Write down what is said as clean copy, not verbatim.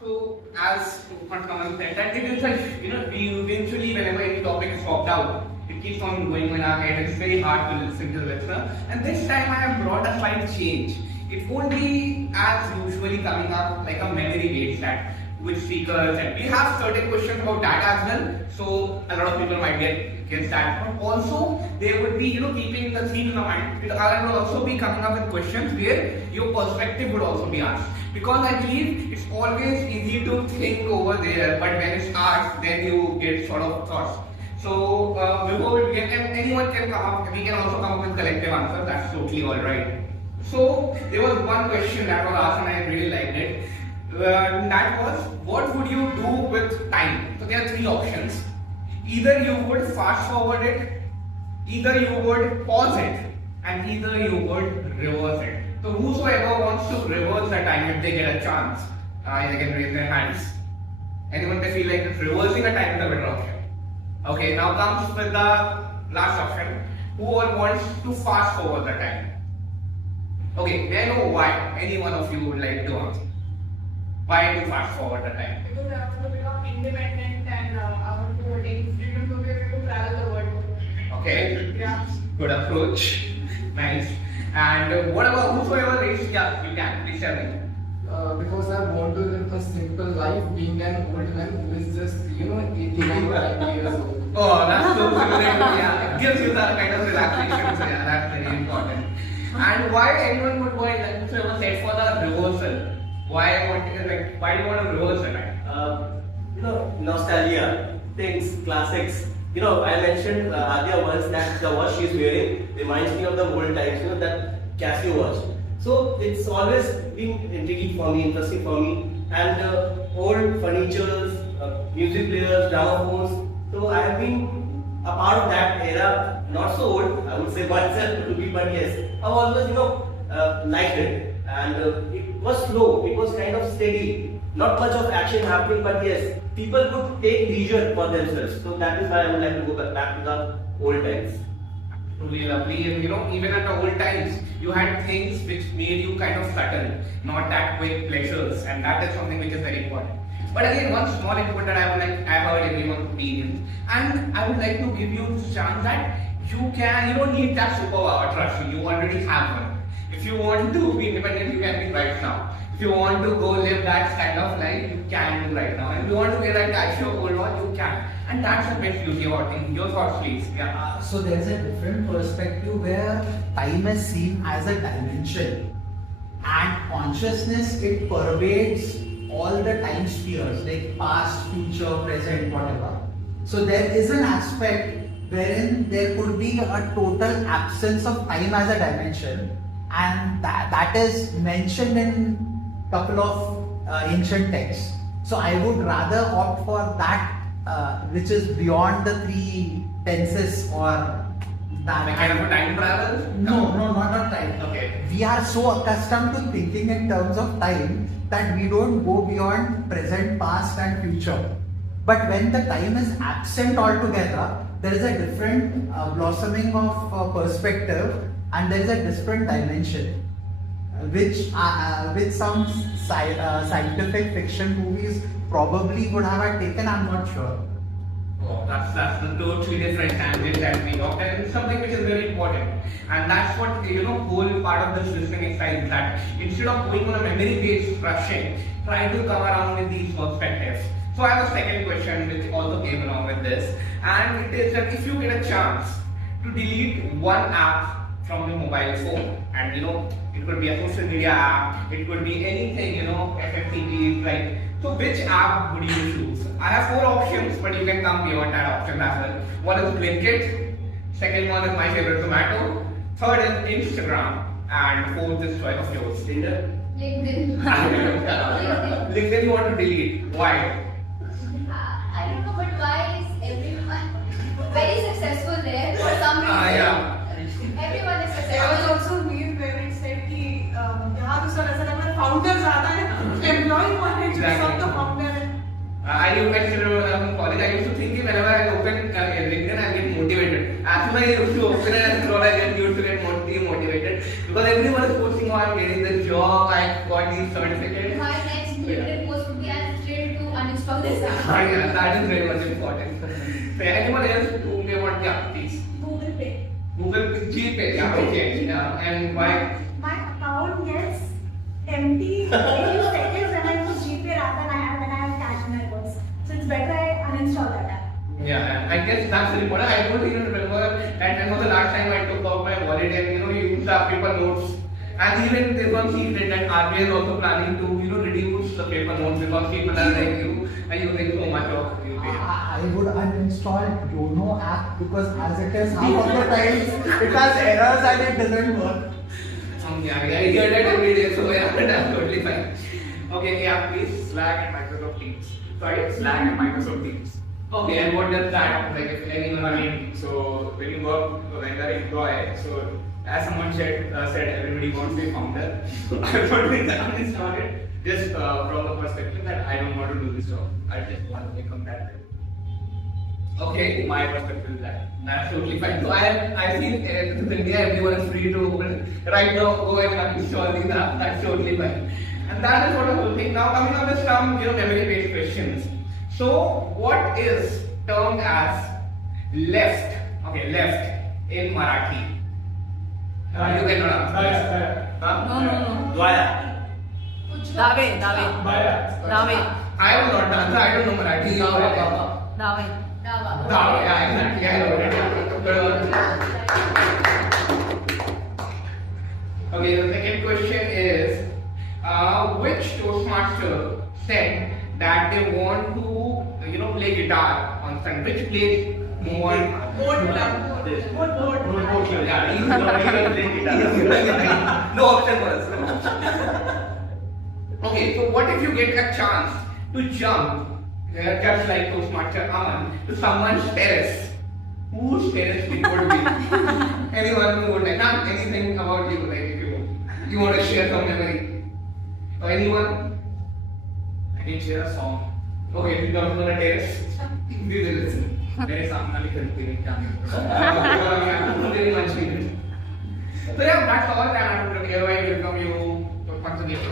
So, as Kamal said, that it is like, we eventually, whenever any topic is popped out, it keeps on going in our head. It's very hard to listen to the listener. And this time I have brought a slight change. It won't be as usually coming up like a memory based that with speakers, and we have certain questions about that as well. So a lot of people might get that. But also they would be, keeping the theme in the mind. I will also be coming up with questions where your perspective would also be asked. Because I believe it's always easy to think over there, but when it's asked, then you get sort of thoughts. So before we begin, and anyone can come up, we can also come up with collective answers, that's totally alright. So there was one question that was asked and I really liked it. That was, what would you do with time? So there are three options. Either you would fast forward it, either you would pause it, and either you would reverse it. So whosoever wants to reverse the time if they get a chance, they can raise their hands. Anyone may feel like reversing a time is a better option. Okay, now comes with the last option. Who all wants to fast forward the time? Okay, may I know why? Any one of you would like to answer? Why to fast forward the time? Because I want to become independent and I want to take freedom to be able to travel the world. Okay. Yeah. Good approach. Nice. And what about whosoever raised? Yeah, you can. Please tell me. Because I want to live a simple life, being an old man who is just, 89 or 90 years old. Oh, that's so similar. Yeah, it gives you that kind of relaxation. So yeah, that's very important. And why anyone would want, like whosoever said, for the reversal? Why do you want to reverse the time? Nostalgia, things, classics. I mentioned Adya once that the watch she's wearing reminds me of the old times, that Casio watch. So it's always been intriguing for me, interesting for me. And old furnitures, music players, gramophones. So I have been a part of that era, not so old, I would say myself to be, but yes, I've always, liked it. And it was slow, it was kind of steady, not much of action happening, but yes, people could take leisure for themselves. So that is why I would like to go back to the old times. Truly lovely, and even at the old times, you had things which made you kind of subtle, not that quick pleasures, and that is something which is very important. But again, one small input that I heard everyone's opinions, and I would like to give you this chance that you don't need that superpower, trust me, you already have one. If you want to be independent, you can be right now. If you want to go live that kind of life, you can do right now. And if you want to get that Casio gold watch, you can. And that's the best beauty about things. Your thoughts, please. Yeah. So there's a different perspective where time is seen as a dimension, and consciousness, it pervades all the time spheres, like past, future, present, whatever. So there is an aspect wherein there could be a total absence of time as a dimension, and that is mentioned in couple of ancient texts. So I would rather opt for that which is beyond the three tenses or that kind of a time travel? No, not a time. Okay. We are so accustomed to thinking in terms of time that we don't go beyond present, past and future. But when the time is absent altogether, there is a different blossoming of perspective, and there is a different dimension, which some scientific fiction movies probably would have taken. I'm not sure. Oh, that's a totally different tangent that we talked, and it's something which is very important. And that's what whole part of this listening exercise is, that instead of going on a memory-based rushing, try to come around with these perspectives. So I have a second question which also came along with this, and it is that if you get a chance to delete one app from your mobile phone, and it could be a social media app, it could be anything, FFTP, like, so which app would you choose? I have 4 options, but you can come beyond that option as well. One is Blinkit, second one is my favorite, Zomato, third is Instagram, and fourth is choice of yours. Tinder? LinkedIn. LinkedIn you want to delete. Why? I don't know, but why is everyone very successful there for some reason? Yeah. Everyone is There was successful. also news where it said कि यहाँ तो sir ऐसा लग रहा है founder ज़्यादा है, employ कौन है जो सब तो फाउंडर है. I still remember when I was in college, I used to think whenever I open LinkedIn, I get motivated. As soon as I used to open it and scroll, I get used to get demotivated because everyone is posting on getting the job, I got these certificates. My next LinkedIn post would be I'm thrilled to uninstall this app. Yeah, that is very much important. So anyone else who may want, yeah, please. Google Pay. Google GPay, yeah, okay, yeah, and why? My account gets empty in seconds when I use GPay rather than when I have cash in my purse. So it's better I uninstall that app. Yeah, I guess that's really important. I don't even remember that when was the last time I took out my wallet and used the paper notes. And even this one she did that RBI is also planning to reduce the paper notes because people are like are using so much of UPI. I would uninstall Yono app because as it is half of the times it has errors and it doesn't work. Yeah, I hear that every day, so yeah, that's totally fine. Okay, yeah, please. Slack and Microsoft Teams. Sorry, Slack and Microsoft Teams. Okay, and what does that like if anyone? I mean, so when you work, when you're an employee, so as someone said everybody wants to be founder. So I want to uninstall it just from the perspective that I don't want to do this job. I just want to become that way. Okay, My perspective is that. that's totally fine. So I feel this is India, everyone is free to right now go and uninstall these apps. That's totally fine. And that is what I was thinking. Now coming up with some memory-based questions. So what is termed as left? Okay, left in Marathi. You cannot answer. Huh? No. Dwaya. Dave. I will not answer. I don't know Marathi. Dave. Yeah, exactly. I know it. Okay, the second question is which Toastmaster said that they want to play guitar on Sunday? Which plays more? Board club. Yeah, he's not even playing guitar. No option was. Okay, so what if you get a chance to jump, just like Toastmaster Aman, to someone's terrace? Whose terrace it would be? Anyone who would like, not anything about you, like if you want to share some memory. Or anyone? I can share a song. Okay, if you come on a terrace, we will listen. मेरे सामने लिखल तेरे क्या Very much needed. So yeah, that's all. And I would welcome you once again.